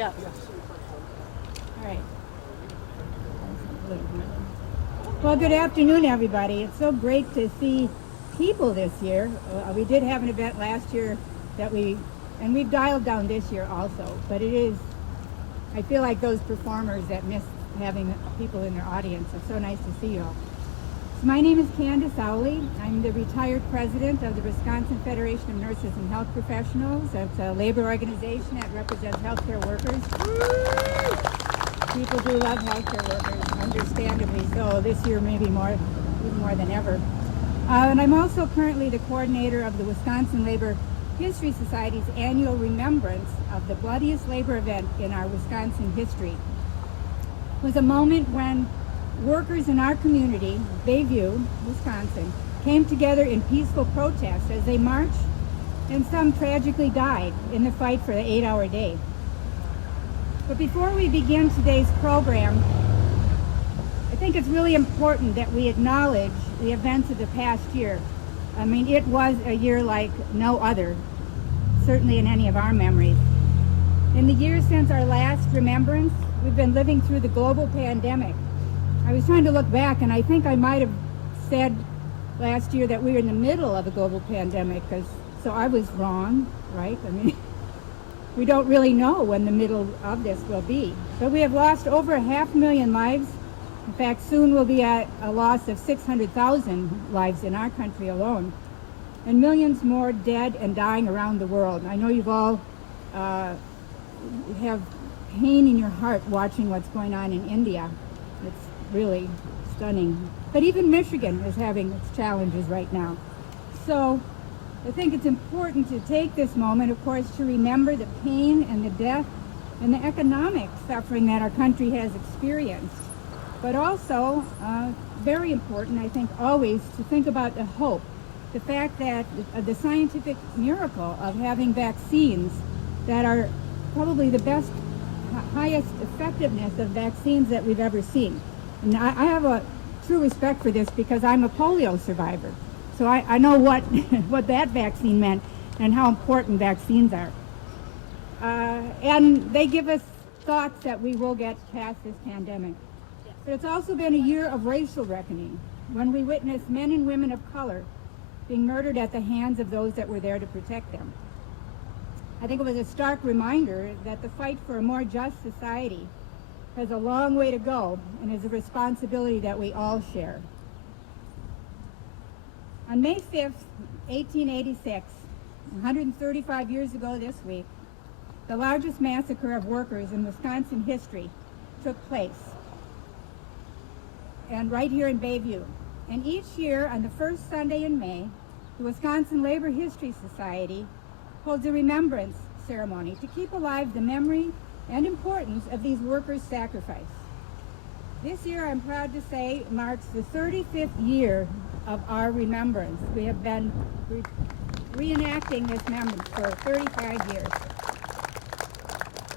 Yeah. All right. Well, good afternoon, everybody. It's so great to see people this year. We did have an event last year and we've dialed down this year also, but I feel like those performers that miss having people in their audience. It's so nice to see you all. So my name is Candace Owley. I'm the retired president of the Wisconsin Federation of Nurses and Health Professionals. It's a labor organization that represents healthcare workers. People do love healthcare workers, understandably so. This year, maybe even more than ever. And I'm also currently the coordinator of the Wisconsin Labor History Society's annual remembrance of the bloodiest labor event in our Wisconsin history. It was a moment when workers in our community, Bayview, Wisconsin, came together in peaceful protest as they marched, and some tragically died in the fight for the 8-hour day. But before we begin today's program, I think it's really important that we acknowledge the events of the past year. I mean, it was a year like no other, certainly in any of our memories. In the years since our last remembrance, we've been living through the global pandemic. I was trying to look back, and I think I might have said last year that we were in the middle of a global pandemic, so I was wrong, right? I mean, we don't really know when the middle of this will be. But we have lost over 500,000 lives. In fact, soon we'll be at a loss of 600,000 lives in our country alone, and millions more dead and dying around the world. I know you've all have pain in your heart watching what's going on in India. It's really stunning. But even Michigan is having its challenges right now. So I think it's important to take this moment, of course, to remember the pain and the death and the economic suffering that our country has experienced. But also, very important, I think, always to think about the hope, the fact that the scientific miracle of having vaccines that are probably the best, highest effectiveness of vaccines that we've ever seen. And I have a true respect for this because I'm a polio survivor. So I know what, what that vaccine meant and how important vaccines are. And they give us thoughts that we will get past this pandemic. But it's also been a year of racial reckoning when we witnessed men and women of color being murdered at the hands of those that were there to protect them. I think it was a stark reminder that the fight for a more just society has a long way to go and is a responsibility that we all share. On May 5th, 1886, 135 years ago this week, the largest massacre of workers in Wisconsin history took place, and right here in Bayview. And each year on the first Sunday in May, the Wisconsin Labor History Society holds a remembrance ceremony to keep alive the memory and importance of these workers' sacrifice. This year, I'm proud to say, marks the 35th year of our remembrance. We have been reenacting this remembrance for 35 years.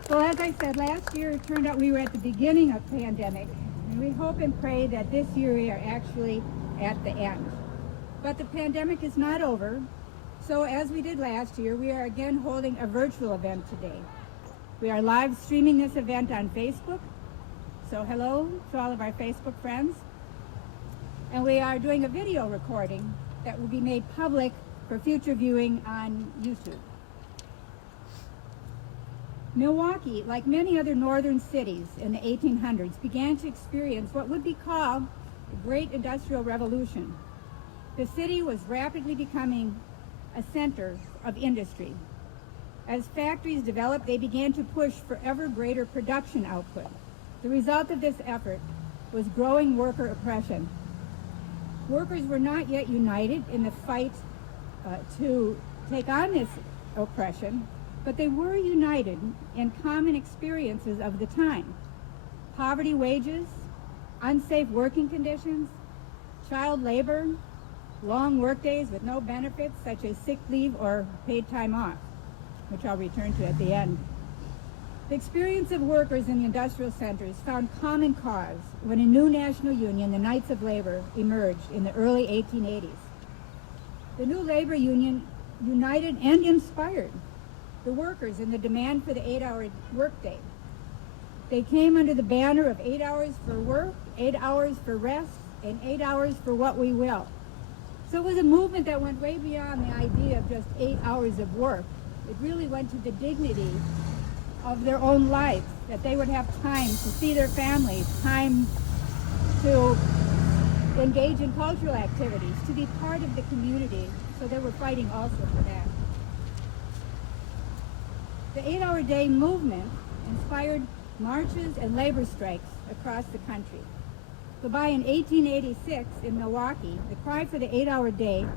So as I said, last year it turned out we were at the beginning of the pandemic, and we hope and pray that this year we are actually at the end. But the pandemic is not over, so as we did last year, we are again holding a virtual event today. We are live streaming this event on Facebook, so hello to all of our Facebook friends. And we are doing a video recording that will be made public for future viewing on YouTube. Milwaukee, like many other northern cities in the 1800s, began to experience what would be called the Great Industrial Revolution. The city was rapidly becoming a center of industry. As factories developed, they began to push for ever greater production output. The result of this effort was growing worker oppression. Workers were not yet united in the fight to take on this oppression, but they were united in common experiences of the time. Poverty wages, unsafe working conditions, child labor, long workdays with no benefits such as sick leave or paid time off, which I'll return to at the end. The experience of workers in the industrial centers found common cause when a new national union, the Knights of Labor, emerged in the early 1880s. The new labor union united and inspired the workers in the demand for the 8-hour workday, They came under the banner of 8 hours for work, 8 hours for rest, and 8 hours for what we will. So it was a movement that went way beyond the idea of just 8 hours of work. It really went to the dignity of their own life, that they would have time to see their families, time to engage in cultural activities, to be part of the community. So they were fighting also for that. The 8-hour day movement inspired marches and labor strikes across the country. So by in 1886 in Milwaukee, the cry for the 8-hour day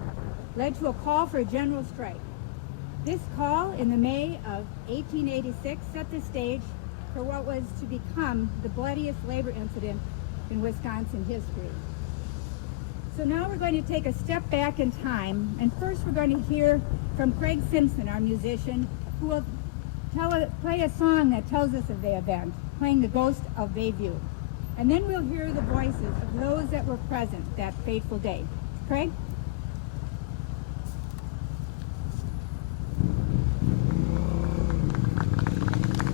led to a call for a general strike. This call in the May of 1886 set the stage for what was to become the bloodiest labor incident in Wisconsin history. So now we're going to take a step back in time, and first we're going to hear from Craig Simpson, our musician, who will play a song that tells us of the event, playing The Ghost of Bayview. And then we'll hear the voices of those that were present that fateful day. Craig?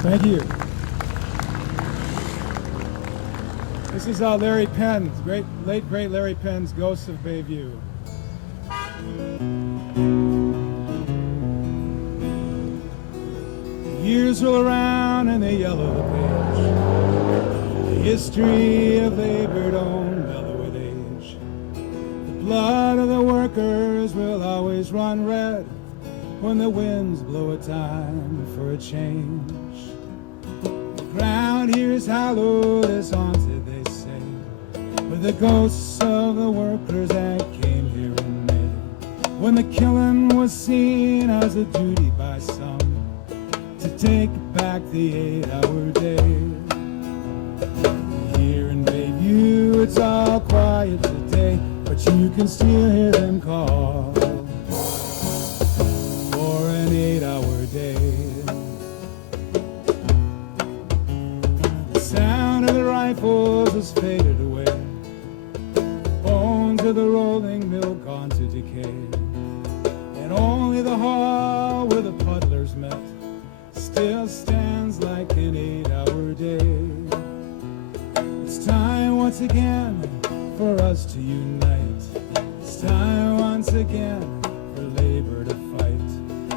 Thank you. This is Larry Penn's, late great Larry Penn's Ghost of Bayview. The years roll around and they yellow the page. The history of labor don't mellow with age. The blood of the workers will always run red when the winds blow a time for a change. The ground here is hallowed, as haunted, they say, with the ghosts of the workers that came here in May, when the killing was seen as a duty by some to take back the 8-hour day. Here in Bayview it's all quiet today, but you can still hear them call for an 8-hour day. The sound of the rifles has faded away, bones of the rolling mill gone to decay, and only the hall where the puddlers met still stands like an 8-hour day. It's time once again for us to unite. It's time once again for labor to fight.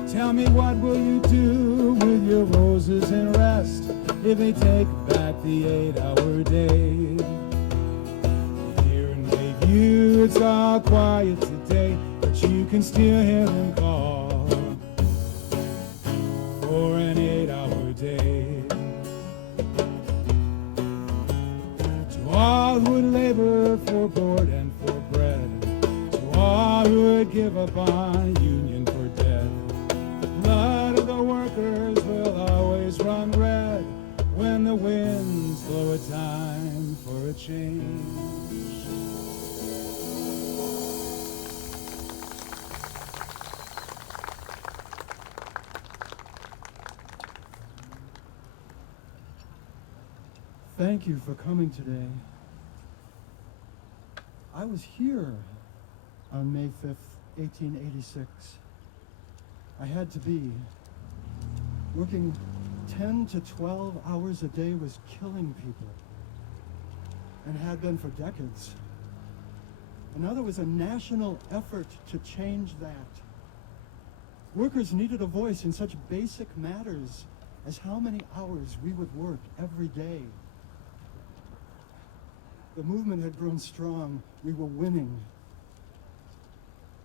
Tell me, what will you do with your roses and rest if they take back the 8-hour day? Here in Bayview it's all quiet today, but you can still hear them call for an 8-hour day. To all who would labor for board and for bread, to all who would give up on union for dead, the blood of the workers will always run red when the winds blow a time for a change. Thank you for coming today. I was here on May 5th, 1886. I had to be. Working 10 to 12 hours a day was killing people, and had been for decades. And now there was a national effort to change that. Workers needed a voice in such basic matters as how many hours we would work every day. The movement had grown strong. We were winning.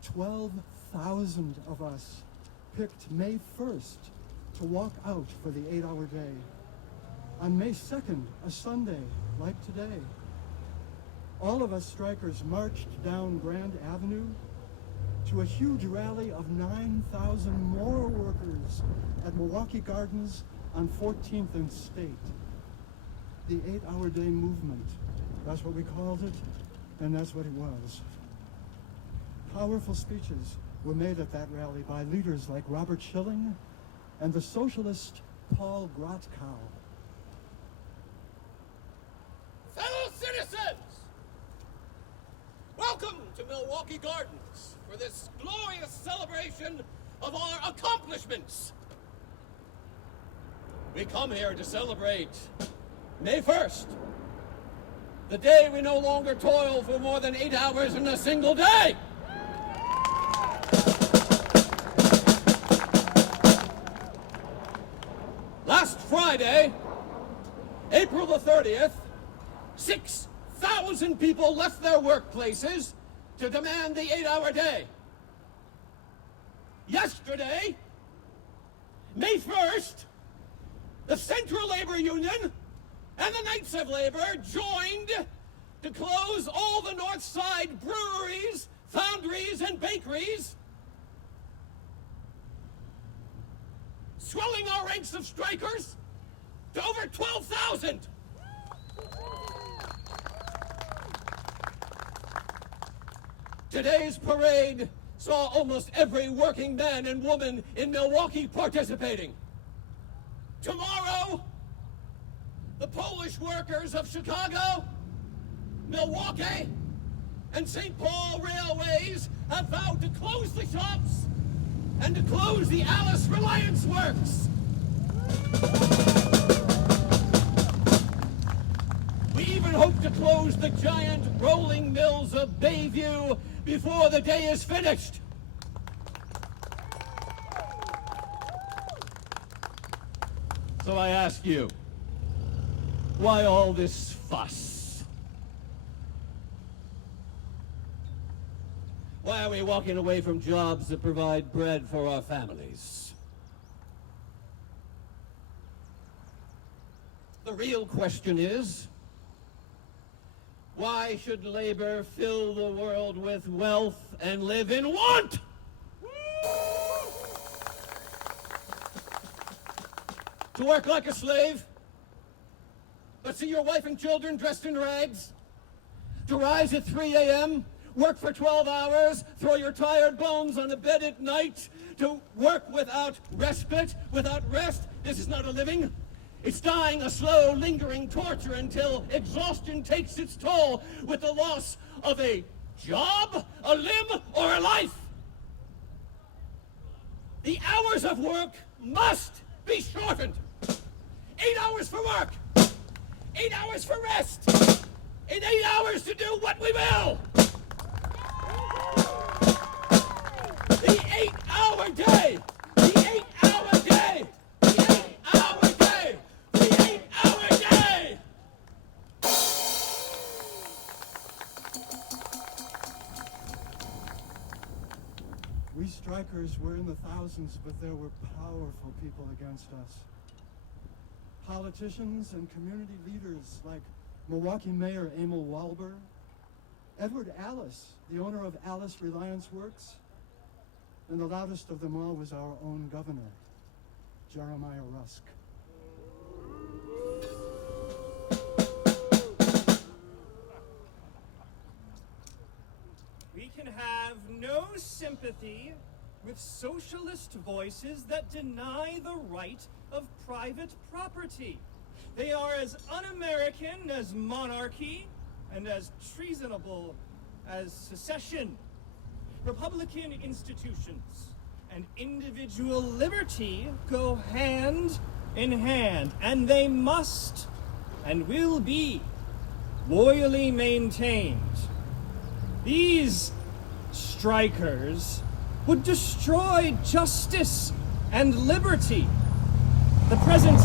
12,000 of us picked May 1st to walk out for the 8-hour day. On May 2nd, a Sunday, like today, all of us strikers marched down Grand Avenue to a huge rally of 9,000 more workers at Milwaukee Gardens on 14th and State. The 8-hour day movement. That's what we called it, and that's what it was. Powerful speeches were made at that rally by leaders like Robert Schilling and the socialist Paul Grotkow. Fellow citizens, welcome to Milwaukee Gardens for this glorious celebration of our accomplishments. We come here to celebrate May 1st, the day we no longer toil for more than 8 hours in a single day. Last Friday, April the 30th, 6,000 people left their workplaces to demand the 8-hour day. Yesterday, May 1st, the Central Labor Union and the Knights of Labor joined to close all the North Side breweries, foundries, and bakeries, swelling our ranks of strikers to over 12,000. Today's parade saw almost every working man and woman in Milwaukee participating. Tomorrow, the Polish workers of Chicago, Milwaukee, and St. Paul railways have vowed to close the shops and to close the Alice Reliance Works. We even hope to close the giant rolling mills of Bayview before the day is finished. So I ask you, why all this fuss? Why are we walking away from jobs that provide bread for our families? The real question is, why should labor fill the world with wealth and live in want? To work like a slave, but see your wife and children dressed in rags? To rise at 3 a.m., work for 12 hours, throw your tired bones on the bed at night? To work without respite, without rest? This is not a living. It's dying a slow, lingering torture until exhaustion takes its toll with the loss of a job, a limb, or a life. The hours of work must be shortened. 8 hours for work, 8 hours for rest, and 8 hours to do what we will. The 8-hour day, the 8-hour day, the 8-hour day, the 8-hour day. We strikers were in the thousands, but there were powerful people against us. Politicians and community leaders like Milwaukee Mayor Emil Walber, Edward Alice, the owner of Alice Reliance Works, and the loudest of them all was our own governor, Jeremiah Rusk. We can have no sympathy with socialist voices that deny the right of private property. They are as un-American as monarchy and as treasonable as secession. Republican institutions and individual liberty go hand in hand, and they must and will be loyally maintained. These strikers would destroy justice and liberty. The present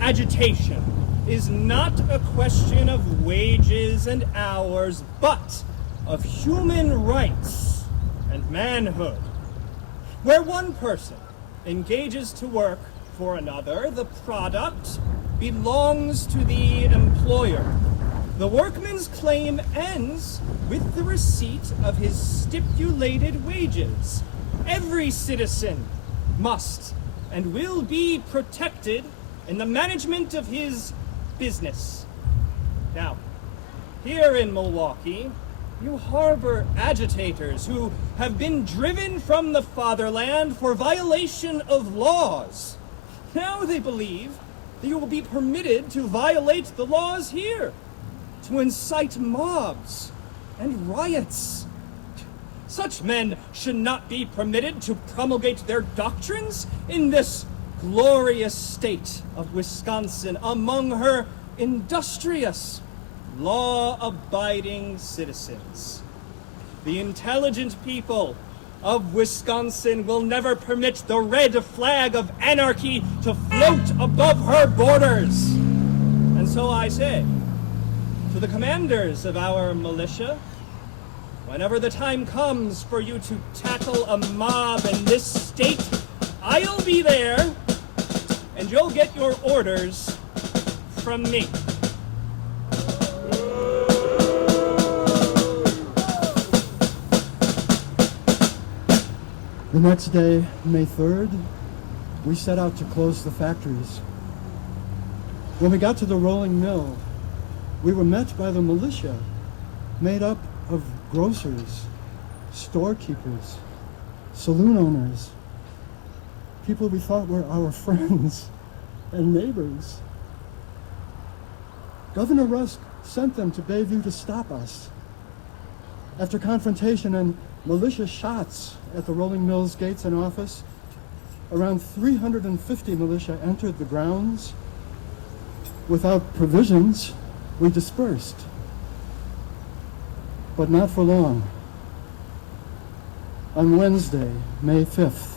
agitation is not a question of wages and hours, but of human rights and manhood. Where one person engages to work for another, the product belongs to the employer. The workman's claim ends with the receipt of his stipulated wages. Every citizen must and will be protected in the management of his business. Now, here in Milwaukee, you harbor agitators who have been driven from the fatherland for violation of laws. Now they believe that you will be permitted to violate the laws here, to incite mobs and riots. Such men should not be permitted to promulgate their doctrines in this glorious state of Wisconsin among her industrious, law-abiding citizens. The intelligent people of Wisconsin will never permit the red flag of anarchy to float above her borders. And so I say, to the commanders of our militia, whenever the time comes for you to tackle a mob in this state, I'll be there, and you'll get your orders from me. The next day, May 3rd, we set out to close the factories. When we got to the rolling mill, we were met by the militia, made up of grocers, storekeepers, saloon owners, people we thought were our friends and neighbors. Governor Rusk sent them to Bayview to stop us. After confrontation and militia shots at the rolling mill's gates and office, around 350 militia entered the grounds. Without provisions, we dispersed. But not for long. On Wednesday, May 5th,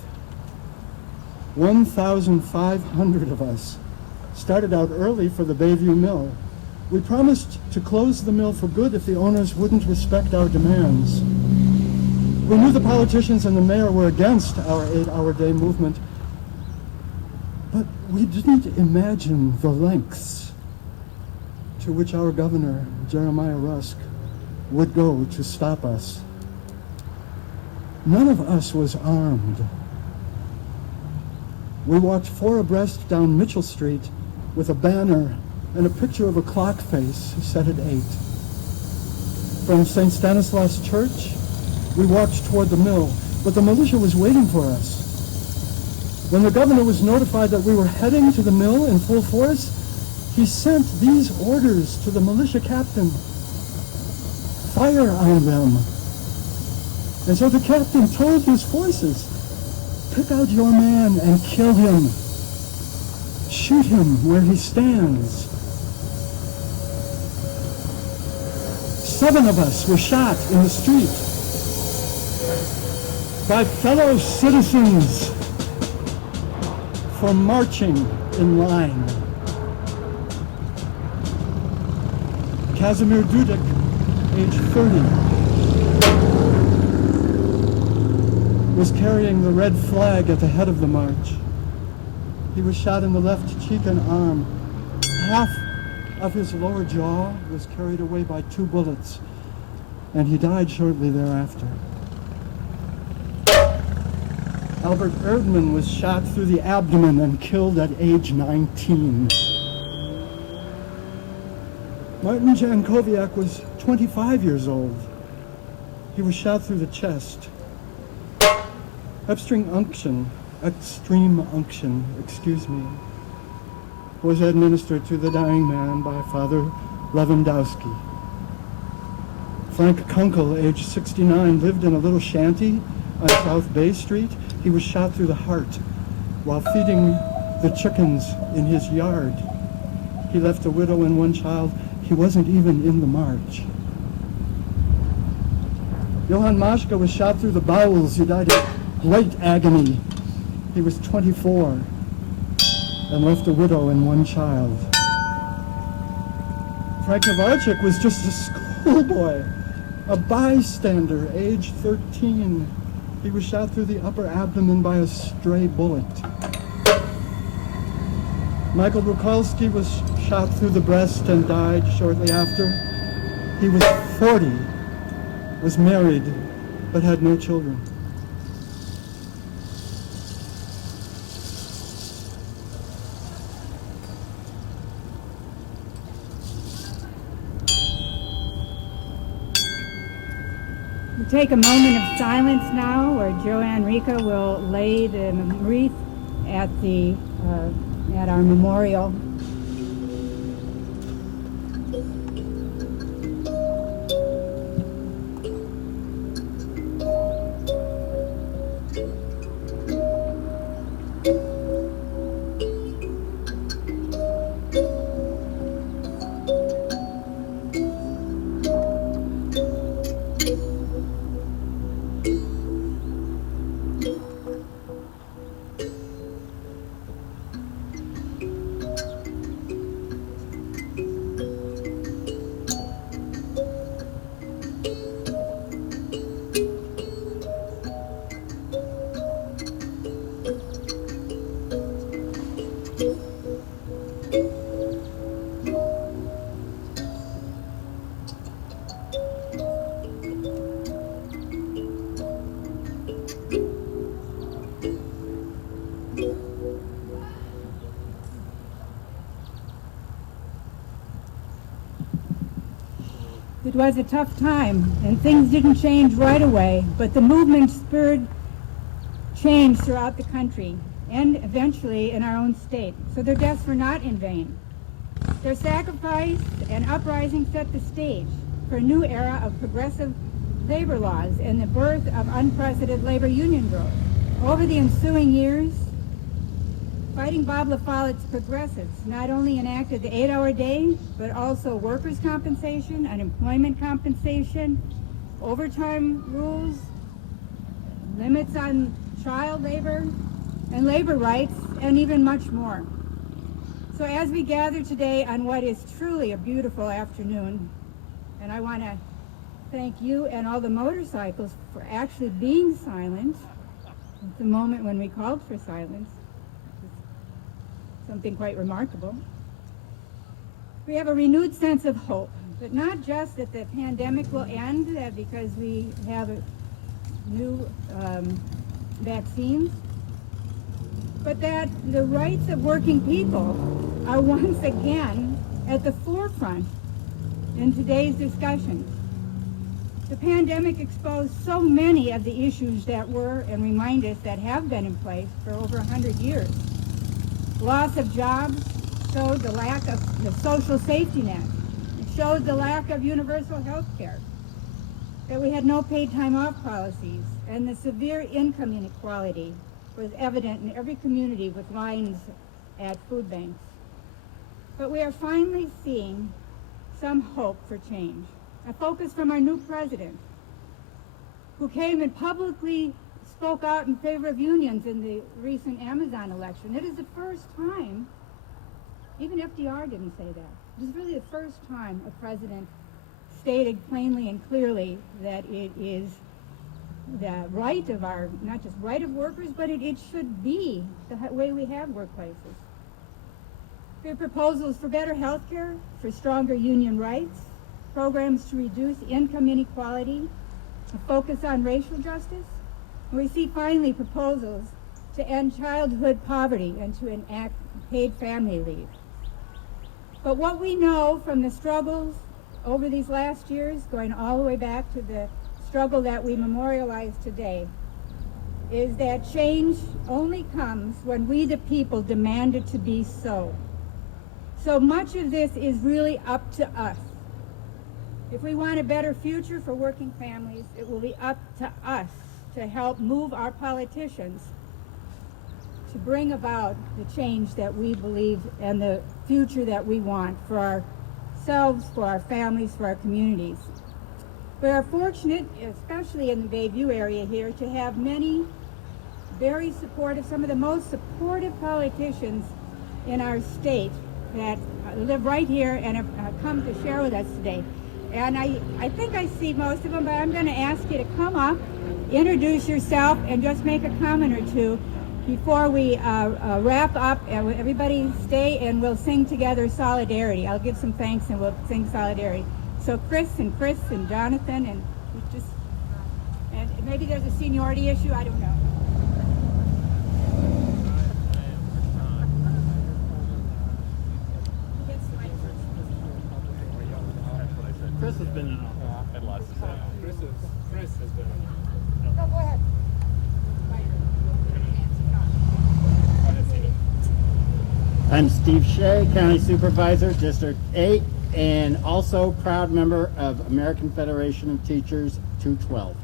1,500 of us started out early for the Bayview Mill. We promised to close the mill for good if the owners wouldn't respect our demands. We knew the politicians and the mayor were against our 8-hour-day movement, but we didn't imagine the lengths to which our governor, Jeremiah Rusk, would go to stop us. None of us was armed. We walked 4 abreast down Mitchell Street with a banner and a picture of a clock face set at 8. From St. Stanislaus Church, we walked toward the mill, but the militia was waiting for us. When the governor was notified that we were heading to the mill in full force, he sent these orders to the militia captain: fire on them. And so the captain told his forces, pick out your man and kill him. Shoot him where he stands. 7 of us were shot in the street by fellow citizens for marching in line. Casimir Dudek, age 30, was carrying the red flag at the head of the march. He was shot in the left cheek and arm. Half of his lower jaw was carried away by 2 bullets, and he died shortly thereafter. Albert Erdman was shot through the abdomen and killed at age 19. Martin Jankowiak was 25 years old. He was shot through the chest. Extreme unction, was administered to the dying man by Father Lewandowski. Frank Kunkel, age 69, lived in a little shanty on South Bay Street. He was shot through the heart while feeding the chickens in his yard. He left a widow and 1 child. He wasn't even in the march. Johann Maschke was shot through the bowels. He died in great agony. He was 24 and left a widow and 1 child. Frank Novarchik was just a schoolboy, a bystander, age 13. He was shot through the upper abdomen by a stray bullet. Michael Bukalski was shot through the breast and died shortly after. He was 40, was married, but had no children. We'll take a moment of silence now, where Joanne Rika will lay the wreath at our memorial. It was a tough time, and things didn't change right away, but the movement spurred change throughout the country and eventually in our own state. So their deaths were not in vain. Their sacrifice and uprising set the stage for a new era of progressive labor laws and the birth of unprecedented labor union growth. Over the ensuing years, Fighting Bob LaFollette's progressives not only enacted the 8-hour day, but also workers' compensation, unemployment compensation, overtime rules, limits on child labor, and labor rights, and even much more. So as we gather today on what is truly a beautiful afternoon, and I want to thank you and all the motorcycles for actually being silent at the moment when we called for silence. Something quite remarkable. We have a renewed sense of hope, but not just that the pandemic will end because we have new vaccines, but that the rights of working people are once again at the forefront in today's discussions. The pandemic exposed so many of the issues that were, and remind us, that have been in place for over 100 years. Loss of jobs showed the lack of the social safety net. It showed the lack of universal health care, that we had no paid time off policies, and the severe income inequality was evident in every community with lines at food banks. But we are finally seeing some hope for change. A focus from our new president, who came and publicly spoke out in favor of unions in the recent Amazon election. It is the first time, even FDR didn't say that. It is really the first time a president stated plainly and clearly that it is the right of our, not just right of workers, but it should be the way we have workplaces. We have proposals for better health care, for stronger union rights, programs to reduce income inequality, a focus on racial justice. And we see finally proposals to end childhood poverty and to enact paid family leave. But what we know from the struggles over these last years, going all the way back to the struggle that we memorialize today, is that change only comes when we the people demand it to be so. So much of this is really up to us. If we want a better future for working families, it will be up to us to help move our politicians to bring about the change that we believe and the future that we want for ourselves, for our families, for our communities. We are fortunate, especially in the Bayview area here, to have many very supportive, some of the most supportive politicians in our state that live right here and have come to share with us today. And I think I see most of them, but I'm going to ask you to come up, introduce yourself, and just make a comment or two before we wrap up. Everybody stay and we'll sing together Solidarity. I'll give some thanks and we'll sing Solidarity. So Chris and Jonathan, and maybe there's a seniority issue, I don't know. Chris has been had lots to say. Chris has been. No, go ahead. I'm Steve Shea, County Supervisor, District 8, and also proud member of American Federation of Teachers 212.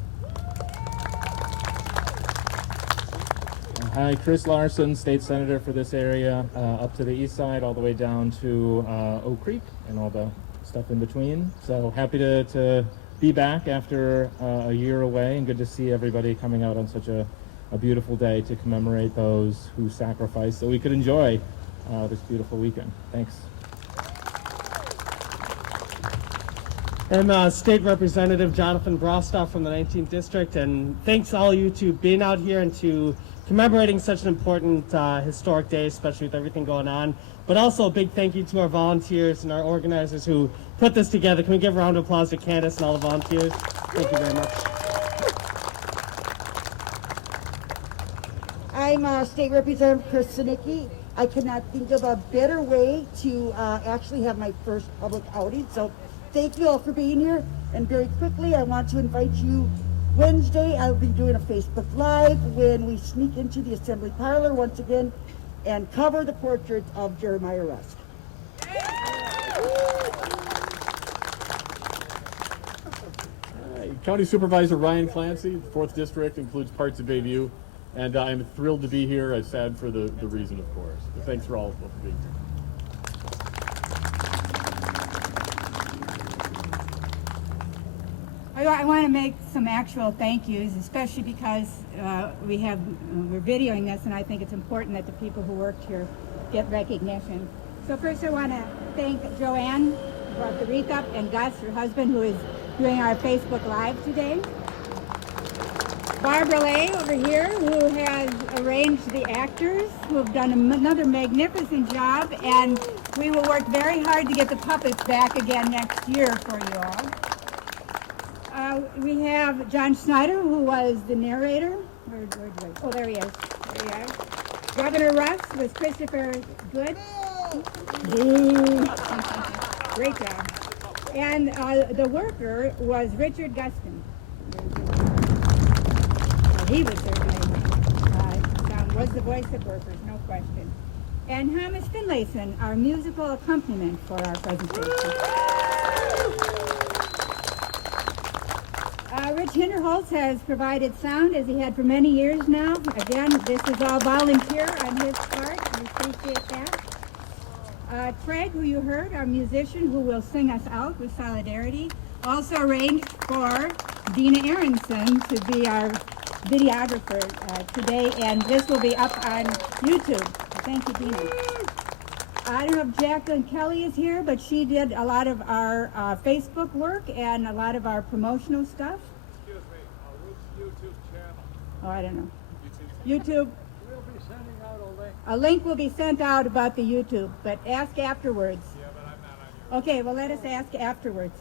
Hi, Chris Larson, State Senator for this area, up to the east side, all the way down to Oak Creek and all the stuff in between. So happy to be back after a year away, and good to see everybody coming out on such a beautiful day to commemorate those who sacrificed so we could enjoy this beautiful weekend. Thanks. I'm State Representative Jonathan Brostoff from the 19th District, and thanks all of you to being out here and to commemorating such an important historic day, especially with everything going on. But also a big thank you to our volunteers and our organizers who put this together. Can we give a round of applause to Candace and all the volunteers? Thank you very much. I'm State Representative Chris Sinicki. I cannot think of a better way to actually have my first public outing. So thank you all for being here. And very quickly, I want to invite you. Wednesday, I'll be doing a Facebook Live when we sneak into the Assembly Parlor once again and cover the portrait of Jeremiah Rust. County Supervisor Ryan Clancy, 4th District, includes parts of Bayview, and I'm thrilled to be here. I'm sad for the reason, of course. But thanks for all for being here. I want to make some actual thank yous, especially because we're videoing this, and I think it's important that the people who worked here get recognition. So first I want to thank Joanne, who brought the wreath up, and Gus, her husband, who is doing our Facebook Live today. Barbara Lay over here, who has arranged the actors, who have done another magnificent job, and we will work very hard to get the puppets back again next year for you all. We have John Snyder, who was the narrator. Oh, there he is. There he is. Governor Russ was Christopher Good. Great job. And the worker was Richard Guston. He was certainly was the voice of workers, no question. And Thomas Finlayson, our musical accompaniment for our presentation. Rich Hinderholtz has provided sound, as he had for many years now. Again, this is all volunteer on his part. We appreciate that. Craig, who you heard, our musician, who will sing us out with Solidarity, also arranged for Dina Aronson to be our videographer today, and this will be up on YouTube. Thank you, Dina. I don't know if Jacqueline Kelly is here, but she did a lot of our Facebook work and a lot of our promotional stuff. Excuse me, which YouTube channel? Oh, I don't know. YouTube. We'll be sending out a link. A link will be sent out about the YouTube, but ask afterwards. Yeah, but I'm not on your. Okay, well, let us ask afterwards.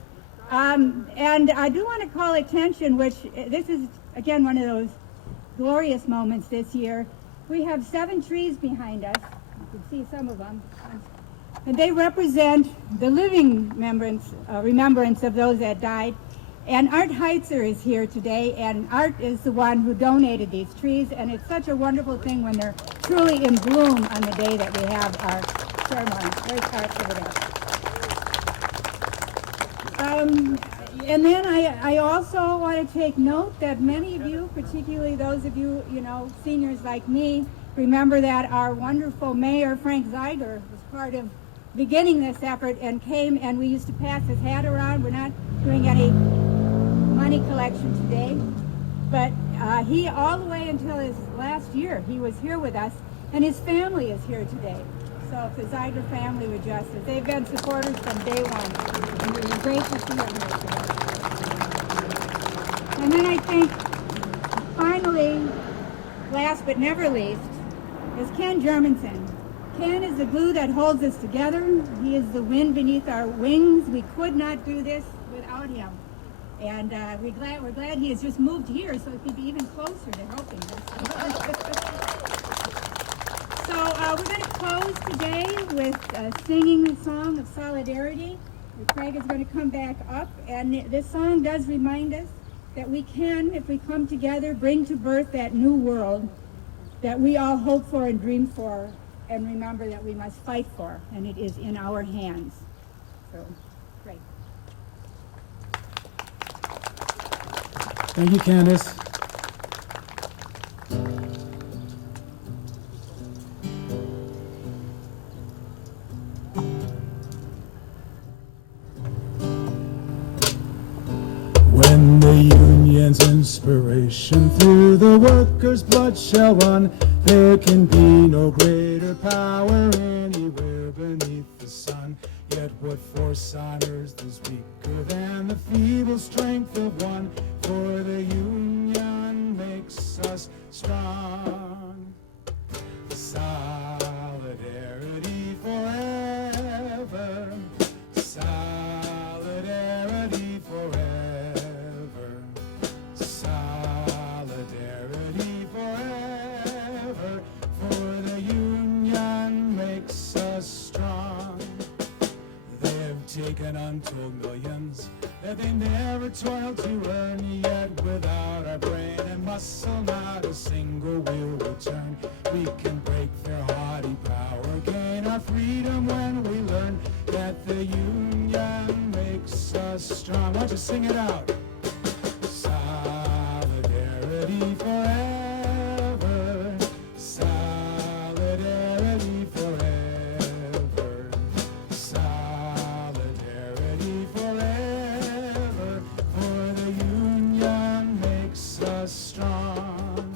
And I do want to call attention, which this is, again, one of those glorious moments this year. We have 7 trees behind us. You can see some of them. And they represent the living remembrance of those that died. And Art Heitzer is here today, and Art is the one who donated these trees, and it's such a wonderful thing when they're truly in bloom on the day that we have our ceremony. Where's Art over there? And then I also want to take note that many of you, particularly those of you, seniors like me, remember that our wonderful mayor, Frank Zeiger, was part of beginning this effort and came, and we used to pass his hat around. We're not doing any money collection today, but he, all the way until his last year, he was here with us, and his family is here today. So if the Zeiger family would just, they've been supporters from day one, and we're grateful to see them here today. And then I think, finally, last but never least, is Ken Germanson. Ken is the glue that holds us together. He is the wind beneath our wings. We could not do this without him. And we're glad he has just moved here so he can be even closer to helping us. So we're going to close today with singing the song of Solidarity. Craig is going to come back up, and this song does remind us that we can, if we come together, bring to birth that new world that we all hope for and dream for, and remember that we must fight for, and it is in our hands. So, great. Thank you, Candace. When the union's inspiration through the workers' blood shall run, there can be no greater power anywhere beneath the sun. Yet what force honors is weaker than the feeble strength of one? For the union makes us strong. Solidarity forever. Solidarity forever. Solidarity forever. For the union makes us strong. They've taken untold millions that they never would toil to earn, yet without our brain and muscle not a single wheel would turn. We can break their haughty power, gain our freedom when we learn that the union makes us strong. Why don't you sing it out? Solidarity forever, solidarity forever, solidarity forever, for the union makes us strong.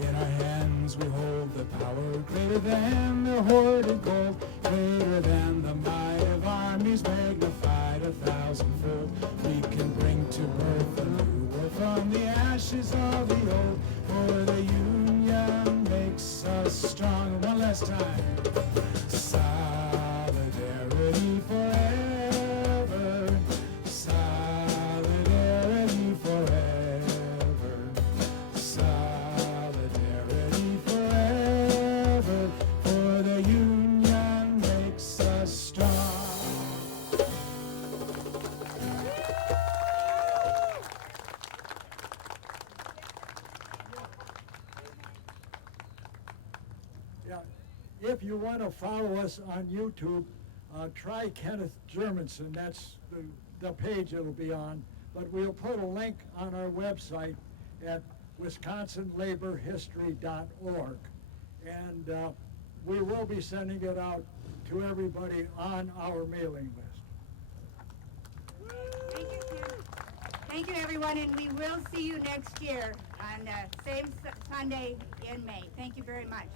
In our hands we hold the power greater than the hoarded gold, greater than the might of armies magnified 1,000-fold. We can bring to birth a new world from the ashes of the old, for the union makes us strong. One last time. Solidarity forever, solidarity forever, solidarity forever, for the union makes us strong. Yeah, if you want to follow us on YouTube, try Kenneth Germanson. That's the page it'll be on. But we'll put a link on our website at wisconsinlaborhistory.org. And we will be sending it out to everybody on our mailing list. Thank you, Tim. Thank you, everyone, and we will see you next year on the same Sunday in May. Thank you very much.